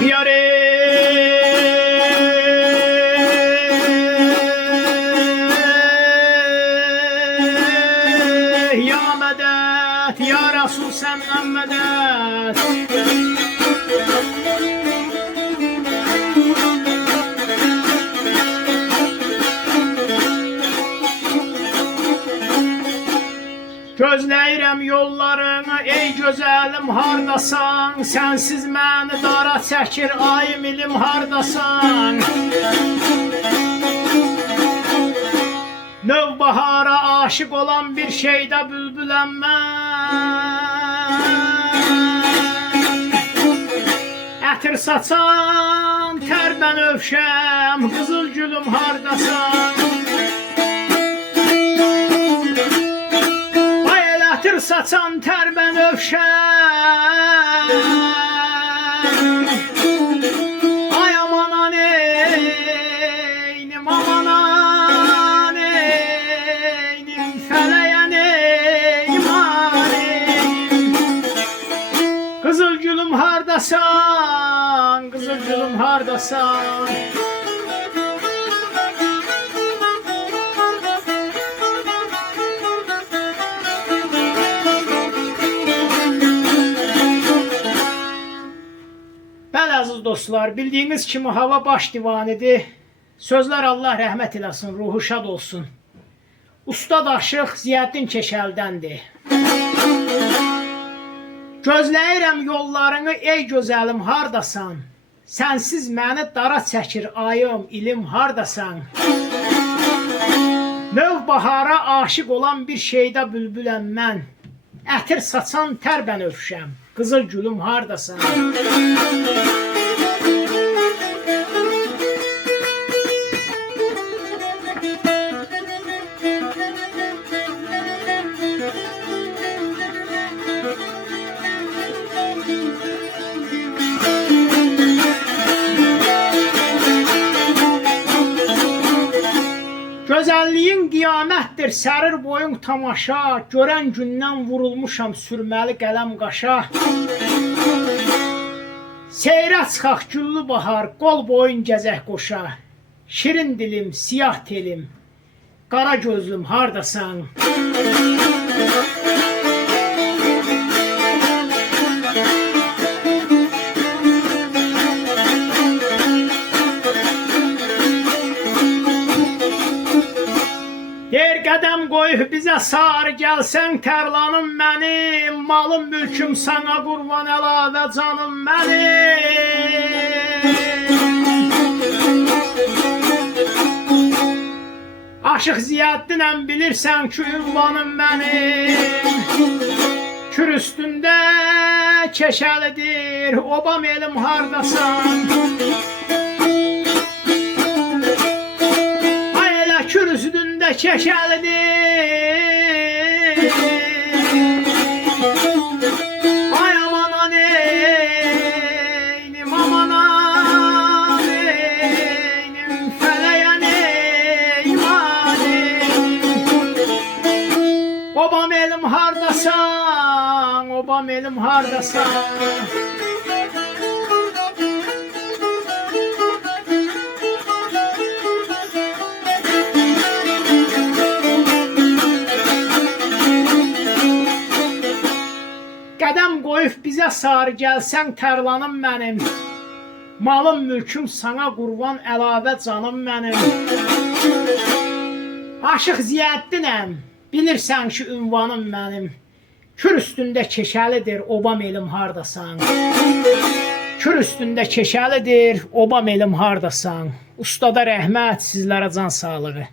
yare ya medet ya Resul senden medet. Gözləyirəm yollarını ey gözəlim hardasan, sensiz məni dara çəkir ayım ilim hardasan. Növbahara aşık olan bir şeydə bülbüləm mən. Ətir saçan tərdən övşəm, qızıl gülüm hardasan. Saçan tərben övşəm, ay aman eynim, aman eynim, fələyen eynim, eynim. Qızıl gülüm hardasan, qızıl gülüm hardasan. Aziz dostlar, bildiğiniz kimi hava baş divanidir. Sözler Allah rəhmət eləsin, ruhu şad olsun. Ustad aşıq Ziyəddin Keşəldəndir. Gözləyirəm yollarını ey gözəlim hardasan. Sensiz məni dara çəkir ayım ilim hardasan. Növbahara aşık olan bir şeydə bülbüləm mən. Ətir saçan tərben övşəm, qızıl gülüm hardasan. Gözəlliyin qiyamətdir, sərir boyun tamaşa. Görən gündən vurulmuşam sürməli qələm qaşa. Seyrə çıxaq güllü bahar, qol boyun gəzək qoşa. Şirin dilim, siyah telim, qara gözlüm hardasan. Qədəm qoyub bizə sarı gəlsən tərlanım mənim, malım mülküm sana qurban əlavə canım mənim. Aşıq Ziyəddinəm bilirsən ki ünvanım mənim. Kür üstündə keşəlidir, obam elim hardasan. Ay elə kür üstündə keşəlidir, ay aman eynim, aman eynim, fələyen eyman eynim. Obam elim hardasan, obam elim hardasan. Qədəm qoyub bizə sarı gəlsən tərlanım mənim. Malım mülküm sana qurban əlavə canım mənim. Aşıq Ziyəddinəm, bilirsən ki ünvanım mənim. Kür üstündə keşəlidir, obam elim hardasan. Kür üstündə keşəlidir, obam elim hardasan. Ustada rəhmət, sizlərə can sağlığı.